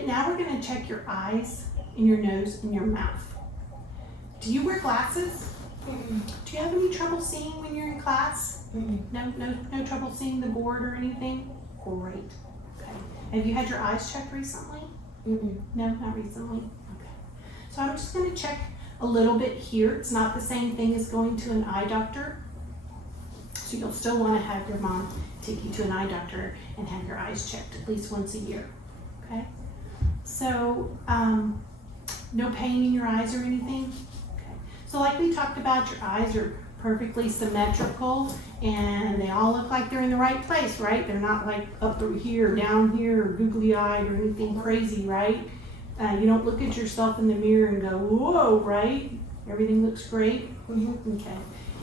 Elliot, now we're going to check your eyes and your nose and your mouth. Do you wear glasses? Mm-mm. Do you have any trouble seeing when you're in class? Mm-mm. No trouble seeing the board or anything? Great. Okay. Have you had your eyes checked recently? Mm-mm. No, not recently. Okay. So I'm just going to check a little bit here. It's not the same thing as going to an eye doctor. So you'll still want to have your mom take you to an eye doctor and have your eyes checked at least once a year. Okay? So, no pain in your eyes or anything? Okay. So like we talked about, your eyes are perfectly symmetrical and they all look like they're in the right place, right? They're not like up here, down here, or googly eyed or anything crazy, right? You don't look at yourself in the mirror and go, whoa, right? Everything looks great? Mm-hmm. Okay.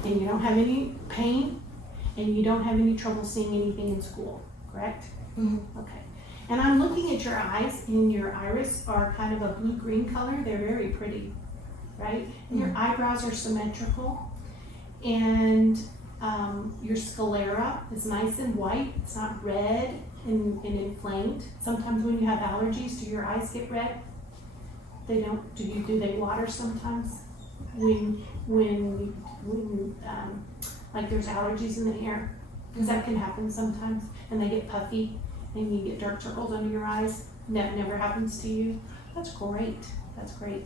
And you don't have any pain and you don't have any trouble seeing anything in school, correct? Mm-hmm. Okay. And I'm looking at your eyes, and your iris are kind of a blue-green color. They're very pretty, right? And your eyebrows are symmetrical. And your sclera is nice and white. It's not red and inflamed. Sometimes when you have allergies, do your eyes get red? They don't. Do they water sometimes? When like there's allergies in the air, because that can happen sometimes, and they get puffy and you get dark circles under your eyes. That never happens to you. That's great. That's great.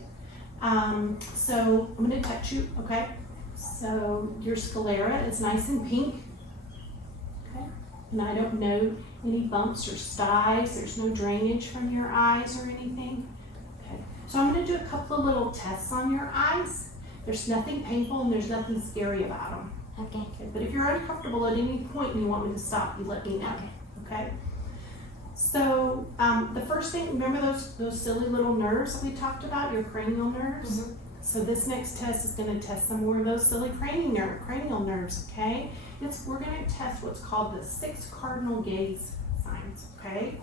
So I'm going to touch you, okay? So your sclera is nice and pink, okay? And I don't know any bumps or styes. There's no drainage from your eyes or anything. Okay. So I'm going to do a couple of little tests on your eyes. There's nothing painful and there's nothing scary about them. Okay. Okay, but if you're uncomfortable at any point and you want me to stop, you let me know. Okay. So the first thing, remember those silly little nerves that we talked about, your cranial nerves? Mm-hmm. So this next test is going to test some more of those silly cranial nerves. Okay. We're going to test what's called the 6 cardinal gaze signs. Okay.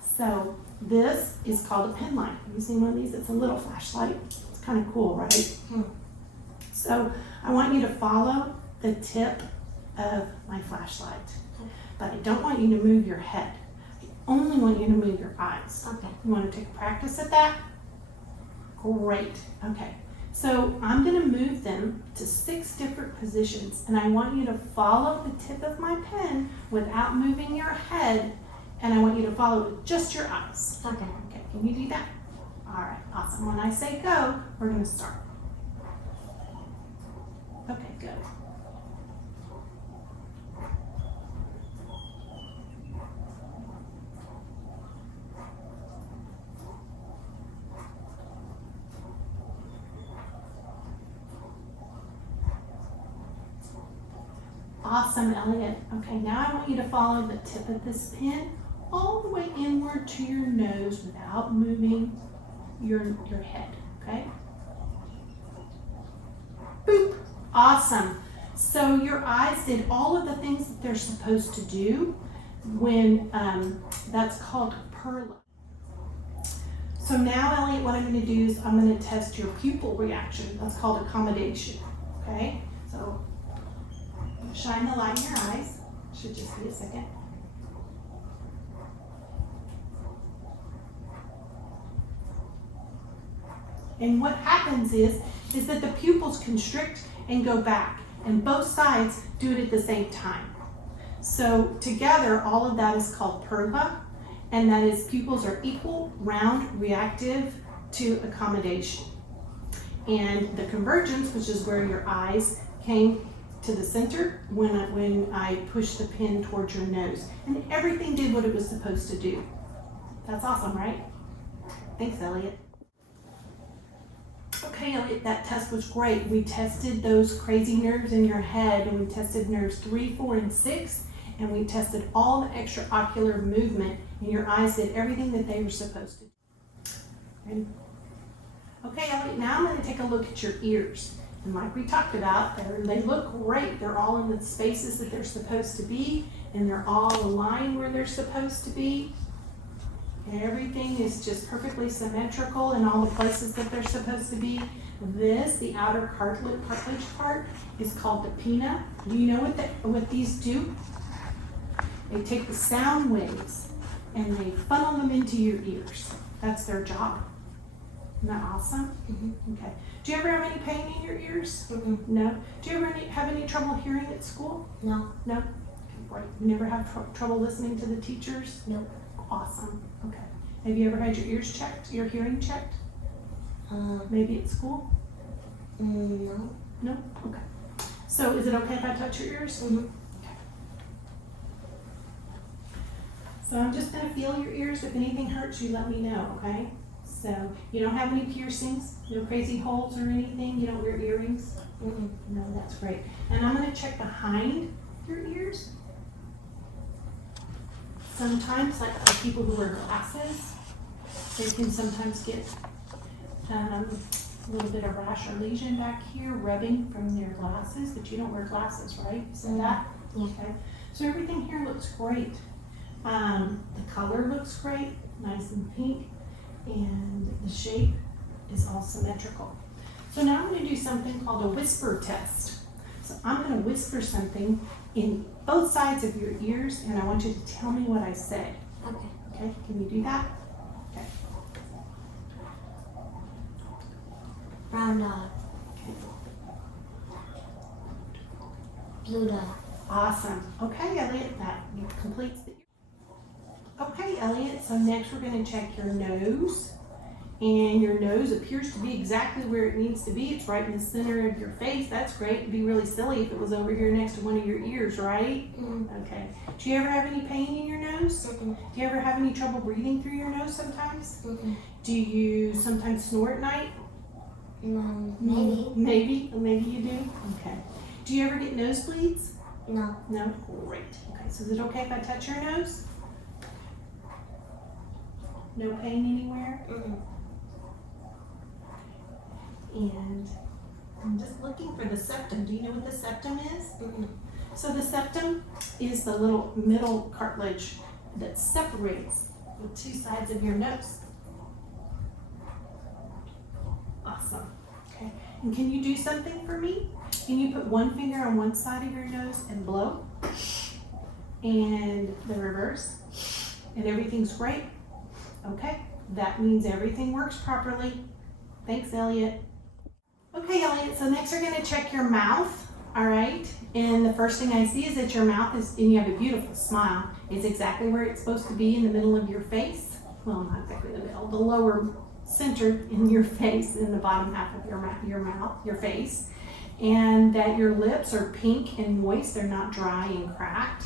So this is called a pen light. Have you seen one of these? It's a little flashlight. It's kind of cool, right? Hmm. So I want you to follow the tip of my flashlight, but I don't want you to move your head. I only want you to move your eyes. Okay. You want to take a practice at that? Great. Okay. So I'm going to move them to 6 different positions, and I want you to follow the tip of my pen without moving your head, and I want you to follow with just your eyes. Okay. Okay, can you do that? All right, awesome. When I say go, we're going to start. Okay, good. Awesome, Elliot. Okay, now I want you to follow the tip of this pen all the way inward to your nose without moving your head, okay? Boop. Awesome. So your eyes did all of the things that they're supposed to do when that's called perla. So now, Elliot, what I'm going to do is I'm going to test your pupil reaction. That's called accommodation, okay? So shine the light in your eyes. Should just be a second. And what happens is that the pupils constrict and go back, and both sides do it at the same time. So together, all of that is called perla, and that is pupils are equal, round, reactive to accommodation. And the convergence, which is where your eyes came to the center when I pushed the pen towards your nose. And everything did what it was supposed to do. That's awesome, right? Thanks, Elliot. Okay, Elliot, that test was great. We tested those crazy nerves in your head, and we tested nerves 3, 4, and 6, and we tested all the extraocular movement, and your eyes did everything that they were supposed to do. Ready? Okay, Elliot, now I'm going to take a look at your ears. And like we talked about, they look great. They're all in the spaces that they're supposed to be, and they're all aligned where they're supposed to be. And everything is just perfectly symmetrical in all the places that they're supposed to be. This, the outer cartilage part, is called the pinna. Do you know what these do? They take the sound waves and they funnel them into your ears. That's their job. Isn't that awesome? Okay. Do you ever have any pain in your ears? No. Do you ever have any trouble hearing at school? No. No? Okay, great. You never have trouble listening to the teachers? No. Awesome. Okay. Have you ever had your ears checked, your hearing checked? Maybe at school? No. No? Okay. So is it okay if I touch your ears? Okay. So I'm just going to feel your ears. If anything hurts, you let me know, okay? So you don't have any piercings, no crazy holes or anything? You don't wear earrings? No, that's great. And I'm going to check behind your ears. Sometimes, like for people who wear glasses, they can sometimes get a little bit of rash or lesion back here rubbing from their glasses, but you don't wear glasses, right? So that? Yeah. Okay. So everything here looks great. The color looks great, nice and pink, and the shape is all symmetrical. So now I'm going to do something called a whisper test. So I'm going to whisper something in both sides of your ears, and I want you to tell me what I say. Okay. Okay, can you do that? Okay. Brown dog. Okay. Blue dog. Awesome. Okay, Elliot, that completes the. Okay, Elliot, so next we're going to check your nose. And your nose appears to be exactly where it needs to be. It's right in the center of your face. That's great. It'd be really silly if it was over here next to one of your ears, right? Okay. Do you ever have any pain in your nose? Do you ever have any trouble breathing through your nose sometimes? Do you sometimes snore at night? Maybe. Maybe you do? Okay. Do you ever get nosebleeds? No. No? Great. Okay, so is it okay if I touch your nose? No pain anywhere? And I'm just looking for the septum. Do you know what the septum is? So the septum is the little middle cartilage that separates the two sides of your nose. Awesome. Okay. And can you do something for me? Can you put one finger on one side of your nose and blow? And the reverse? And everything's great? Okay. That means everything works properly. Thanks, Elliot. Okay, Elliot, so next we're going to check your mouth, all right? And the first thing I see is that your mouth is, and you have a beautiful smile. It's exactly where it's supposed to be in the middle of your face. Well, not exactly the middle, the lower center in your face, in the bottom half of your mouth, your face. And that your lips are pink and moist, they're not dry and cracked.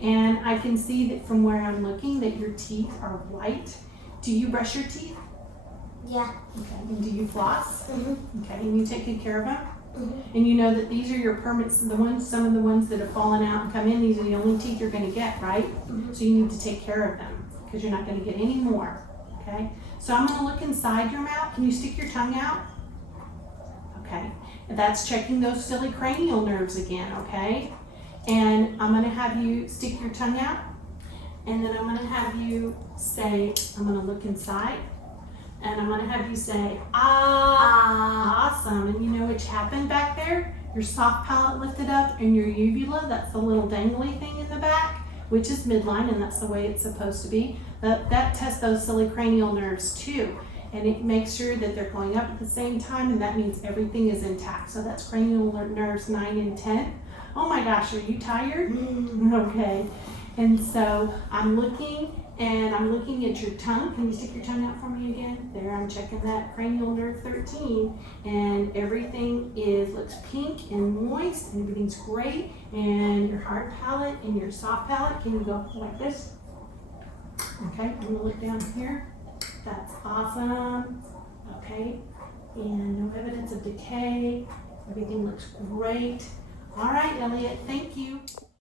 And I can see that from where I'm looking that your teeth are white. Do you brush your teeth? Yeah. Okay, and do you floss? Okay, and you take good care of them? Mm-hmm. And you know that these are your permits, the ones, some of the ones that have fallen out and come in, these are the only teeth you're going to get, right? Mm-hmm. So you need to take care of them because you're not going to get any more, okay? So I'm going to look inside your mouth. Can you stick your tongue out? Okay, and that's checking those silly cranial nerves again, okay? And I'm going to have you stick your tongue out, and then I'm going to have you say, I'm going to look inside, and I'm going to have you say, ah. Awesome. And you know which happened back there? Your soft palate lifted up, and your uvula, that's the little dangly thing in the back, which is midline, and that's the way it's supposed to be. That tests those silly cranial nerves too. And it makes sure that they're going up at the same time, and that means everything is intact. So that's cranial nerves 9 and 10. Oh my gosh, are you tired? Okay. And so I'm looking, and I'm looking at your tongue. Can you stick your tongue out for me again? There, I'm checking that cranial nerve 13, and everything looks pink and moist, and everything's great. And your hard palate and your soft palate, can you go like this? Okay, I'm gonna look down here. That's awesome. Okay, and no evidence of decay. Everything looks great. All right, Elliot, thank you.